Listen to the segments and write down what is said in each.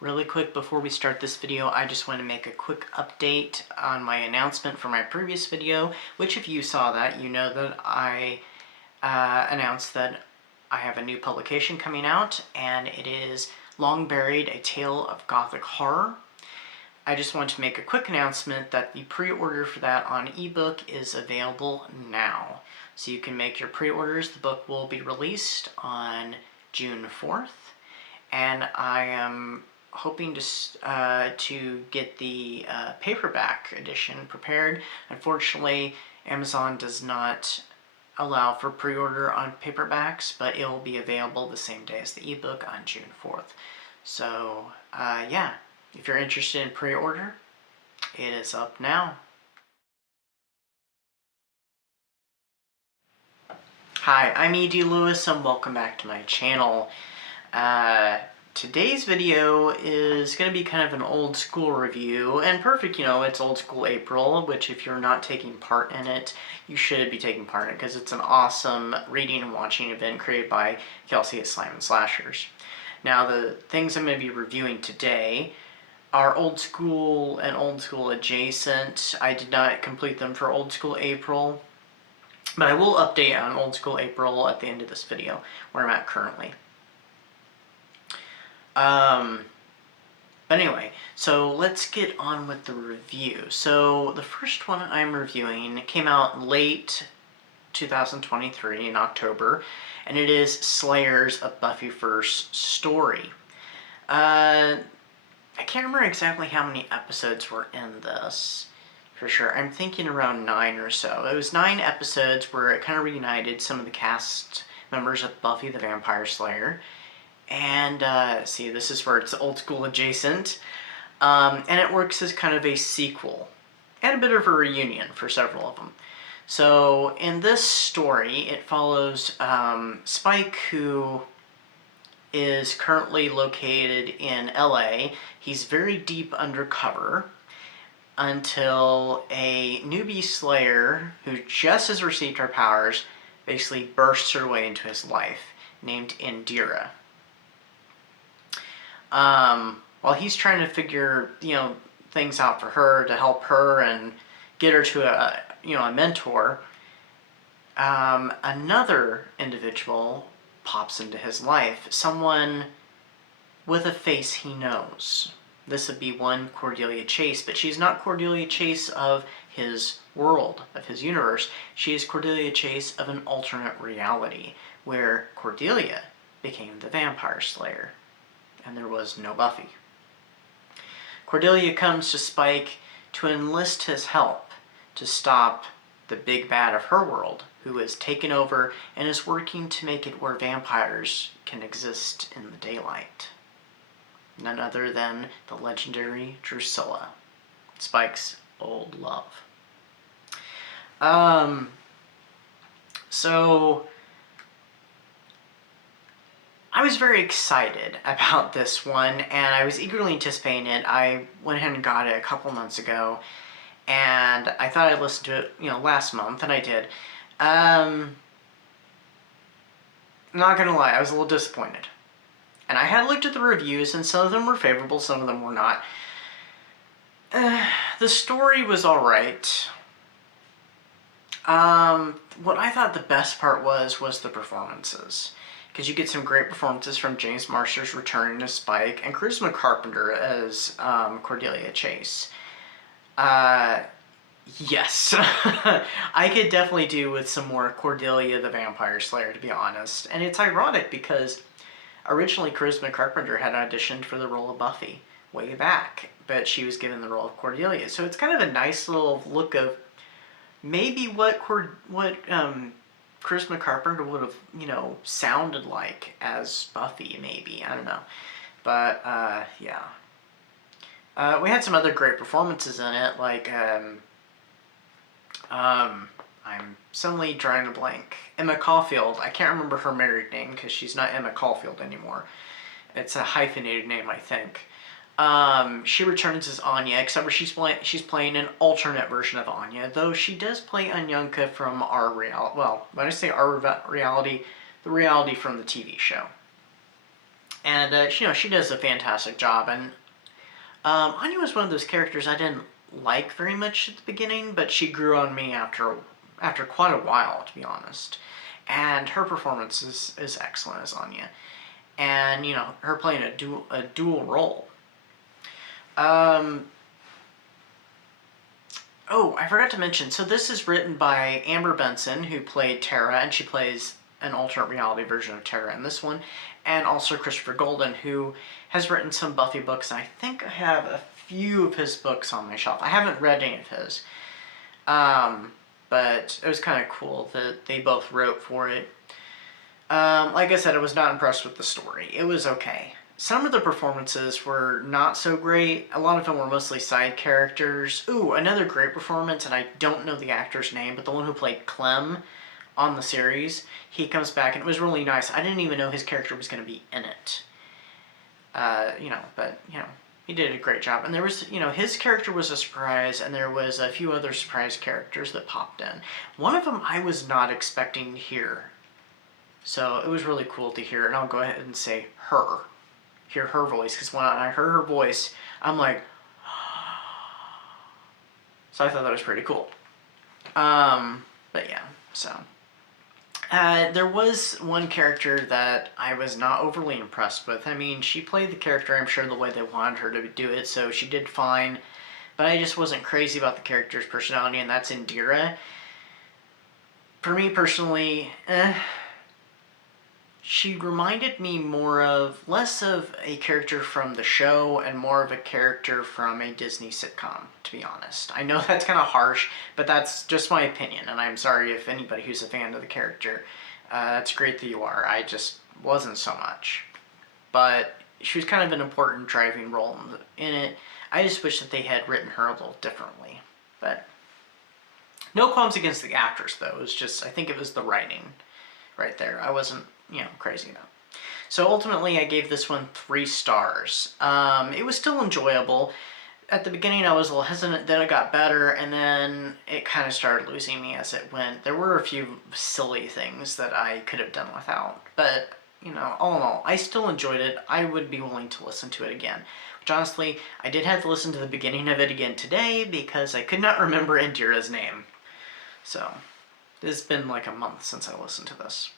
Really quick before we start this video, I just want to make a quick update on my announcement from my previous video, which if you saw that, you know that I announced that I have a new publication coming out, and it is Long Buried, A Tale of Gothic Horror. I just want to make a quick announcement that the pre-order for that on ebook is available now. So you can make your pre-orders. The book will be released on June 4th, and I am hoping to get the paperback edition prepared. Unfortunately, Amazon does not allow for pre-order on paperbacks, but it will be available the same day as the ebook on June 4th. So yeah, if you're interested in pre-order, it is up now. Hi, I'm E.D. Lewis and welcome back to my channel. Today's video is going to be kind of an old school review, and perfect, you know, it's old school April, which if you're not taking part in it, you should be taking part in it, because it's an awesome reading and watching event created by Kelsey at Slime and Slashers. Now, the things I'm going to be reviewing today are old school and old school adjacent. I did not complete them for old school April, but I will update on old school April at the end of this video, where I'm at currently. But anyway, so let's get on with the review. So the first one I'm reviewing came out late 2023 in October, and it is Slayer's A Buffyverse story. I can't remember exactly how many episodes were in this, for sure. I'm thinking around 9 or so. It was 9 episodes where it kind of reunited some of the cast members of Buffy the Vampire Slayer. And see, this is where it's old school adjacent. And it works as kind of a sequel and a bit of a reunion for several of them. So in this story, it follows Spike, who is currently located in LA. He's very deep undercover until a newbie slayer who just has received her powers basically bursts her way into his life, named Indira. While he's trying to figure, things out for her to help her and get her to a mentor, another individual pops into his life, someone with a face he knows. This would be one Cordelia Chase, but she's not Cordelia Chase of his world, of his universe. She is Cordelia Chase of an alternate reality, where Cordelia became the Vampire Slayer, and there was no Buffy. Cordelia comes to Spike to enlist his help to stop the big bad of her world, who has taken over and is working to make it where vampires can exist in the daylight. None other than the legendary Drusilla, Spike's old love. So I was very excited about this one, and I was eagerly anticipating it. I went ahead and got it a couple months ago, and I thought I'd listen to it, last month, and I did. I'm not gonna lie, I was a little disappointed. And I had looked at the reviews, and some of them were favorable, some of them were not. The story was alright. What I thought the best part was the performances, because you get some great performances from James Marsters returning as Spike, and Charisma Carpenter as Cordelia Chase. Yes. I could definitely do with some more Cordelia the Vampire Slayer, to be honest. And it's ironic because originally Charisma Carpenter had auditioned for the role of Buffy way back, but she was given the role of Cordelia. So it's kind of a nice little look of maybe what Charisma Carpenter would have, sounded like as Buffy, maybe. I don't know. But, yeah. We had some other great performances in it, like, I'm suddenly drawing a blank. Emma Caulfield. I can't remember her married name, because she's not Emma Caulfield anymore. It's a hyphenated name, I think. She returns as Anya, except for she's playing an alternate version of Anya, though she does play Anyanka from our reality. Well, when I say our reality, the reality from the TV show. And she does a fantastic job. And Anya was one of those characters I didn't like very much at the beginning, but she grew on me after quite a while, to be honest. And her performance is excellent as Anya, and her playing a dual role. Um, oh, I forgot to mention. So this is written by Amber Benson, who played Tara, and she plays an alternate reality version of Tara in this one, and also Christopher Golden, who has written some Buffy books. And I think I have a few of his books on my shelf. I haven't read any of his, but it was kind of cool that they both wrote for it. Like I said, I was not impressed with the story. It was okay. Some of the performances were not so great. A lot of them were mostly side characters. Ooh, another great performance, and I don't know the actor's name, but the one who played Clem on the series, he comes back, and it was really nice. I didn't even know his character was going to be in it. But he did a great job. And there was, his character was a surprise, and there was a few other surprise characters that popped in. One of them I was not expecting to hear. So it was really cool to hear, and I'll go ahead and say hear her voice, because when I heard her voice, I'm like, so I thought that was pretty cool. But yeah, so. There was one character that I was not overly impressed with. I mean, she played the character, I'm sure, the way they wanted her to do it, so she did fine. But I just wasn't crazy about the character's personality, and that's Indira. For me personally, she reminded me less of a character from the show and more of a character from a Disney sitcom, to be honest. I know that's kind of harsh, but that's just my opinion, and I'm sorry if anybody who's a fan of the character. That's great that you are. I just wasn't so much. But she was kind of an important driving role in it. I just wish that they had written her a little differently. But no qualms against the actress, though. It was just, I think it was the writing right there. I wasn't crazy about. So ultimately, I gave this one 3 stars. It was still enjoyable. At the beginning, I was a little hesitant, then it got better, and then it kind of started losing me as it went. There were a few silly things that I could have done without, but, all in all, I still enjoyed it. I would be willing to listen to it again. Which, honestly, I did have to listen to the beginning of it again today because I could not remember Indira's name. So, it's been like a month since I listened to this.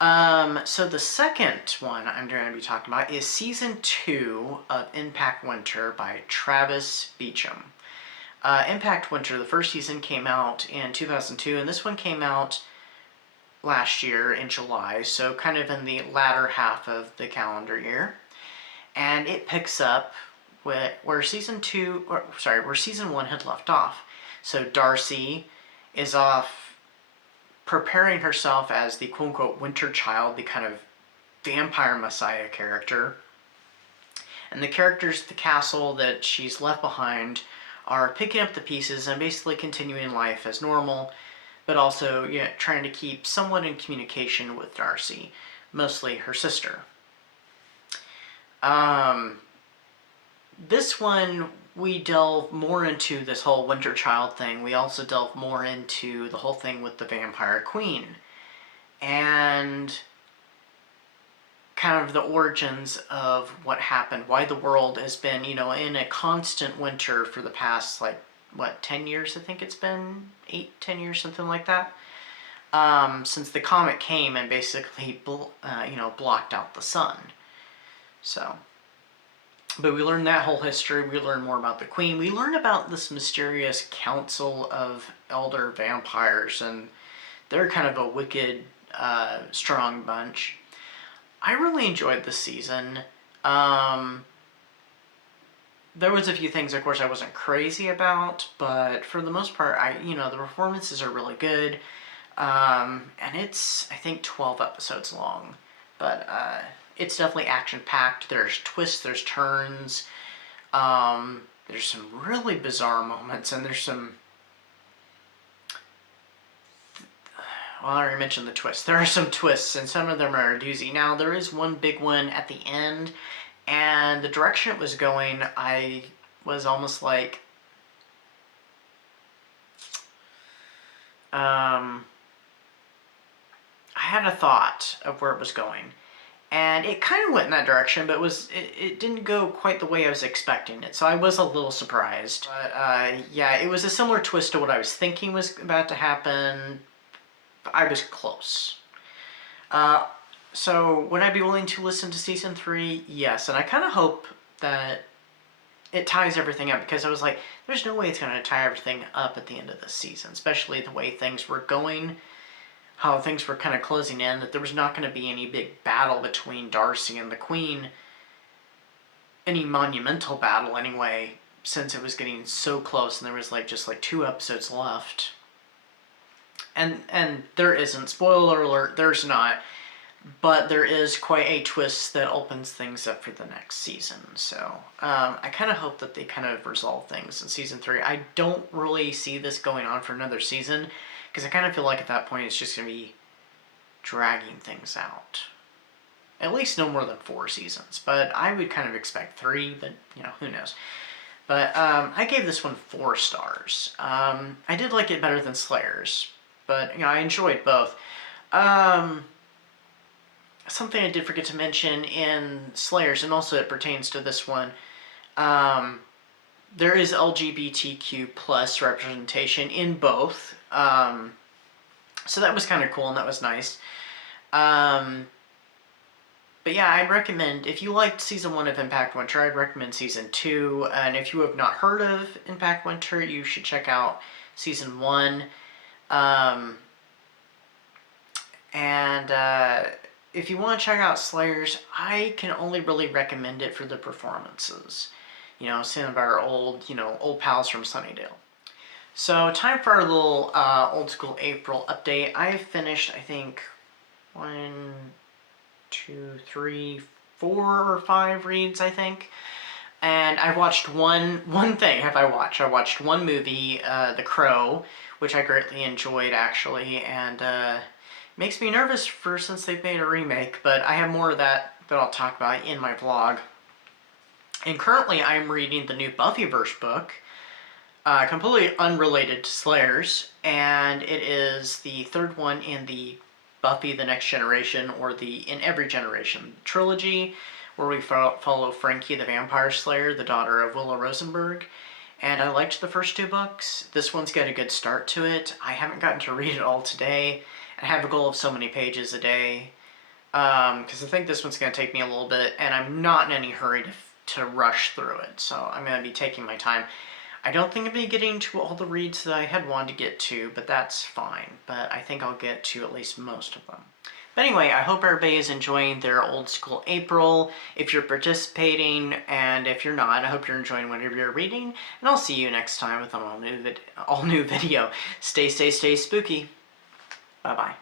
So the second one I'm going to be talking about is Season 2 of Impact Winter by Travis Beacham. Impact Winter, the first season came out in 2002, and this one came out last year in July, so kind of in the latter half of the calendar year. And it picks up where Season 1 had left off. So Darcy is off preparing herself as the quote-unquote winter child, the kind of vampire messiah character. And the characters at the castle that she's left behind are picking up the pieces and basically continuing life as normal, but also trying to keep somewhat in communication with Darcy, mostly her sister. This one, we delve more into this whole winter child thing. We also delve more into the whole thing with the vampire queen and kind of the origins of what happened, why the world has been, in a constant winter for the past, 10 years, I think it's been? 8-10 years, something like that. Since the comet came and basically, blocked out the sun. So, but we learn that whole history, we learn more about the queen, we learn about this mysterious council of elder vampires, and they're kind of a wicked, strong bunch. I really enjoyed this season. There was a few things, of course, I wasn't crazy about, but for the most part, the performances are really good. And it's, I think, 12 episodes long, but, it's definitely action-packed. There's twists, there's turns, there's some really bizarre moments, and there's some... Well, I already mentioned the twists. There are some twists, and some of them are a doozy. Now, there is one big one at the end, and the direction it was going, I was almost like... I had a thought of where it was going. And it kind of went in that direction, but it didn't go quite the way I was expecting it. So I was a little surprised. But yeah, it was a similar twist to what I was thinking was about to happen. I was close. So would I be willing to listen to season 3? Yes, and I kind of hope that it ties everything up, because I was like, there's no way it's going to tie everything up at the end of the season, especially the way things were going, how things were kind of closing in, that there was not going to be any big battle between Darcy and the Queen, any monumental battle anyway, since it was getting so close and there was just 2 episodes left. And there isn't, spoiler alert, there's not. But there is quite a twist that opens things up for the next season. So I kind of hope that they kind of resolve things in season 3. I don't really see this going on for another season, because I kind of feel like at that point it's just going to be dragging things out. At least no more than 4 seasons. But I would kind of expect 3, but who knows. But I gave this one 4 stars. I did like it better than Slayers, but I enjoyed both. Something I did forget to mention in Slayers, and also it pertains to this one, there is LGBTQ plus representation in both. So that was kind of cool and that was nice. But yeah, I'd recommend, if you liked season 1 of Impact Winter, I'd recommend season 2. And if you have not heard of Impact Winter, you should check out season 1. If you want to check out Slayers, I can only really recommend it for the performances. Some of our old pals from Sunnydale. So time for our little old school April update. I finished, I think, 1, 2, 3, 4 or 5 reads, I think. And I watched one thing. I watched one movie, The Crow, which I greatly enjoyed actually, and makes me nervous since they've made a remake, but I have more of that I'll talk about in my vlog. And currently I'm reading the new Buffyverse book, completely unrelated to Slayers, and it is the 3rd one in the Buffy the Next Generation, or the In Every Generation trilogy, where we follow Frankie the Vampire Slayer, the daughter of Willow Rosenberg. And I liked the first 2 books. This one's got a good start to it. I haven't gotten to read it all today. I have a goal of so many pages a day, because I think this one's going to take me a little bit, and I'm not in any hurry to rush through it, so I'm going to be taking my time. I don't think I'll be getting to all the reads that I had wanted to get to, but that's fine. But I think I'll get to at least most of them. But anyway, I hope everybody is enjoying their old school April. If you're participating, and if you're not, I hope you're enjoying whatever you're reading. And I'll see you next time with an all new video. Stay spooky. Bye-bye.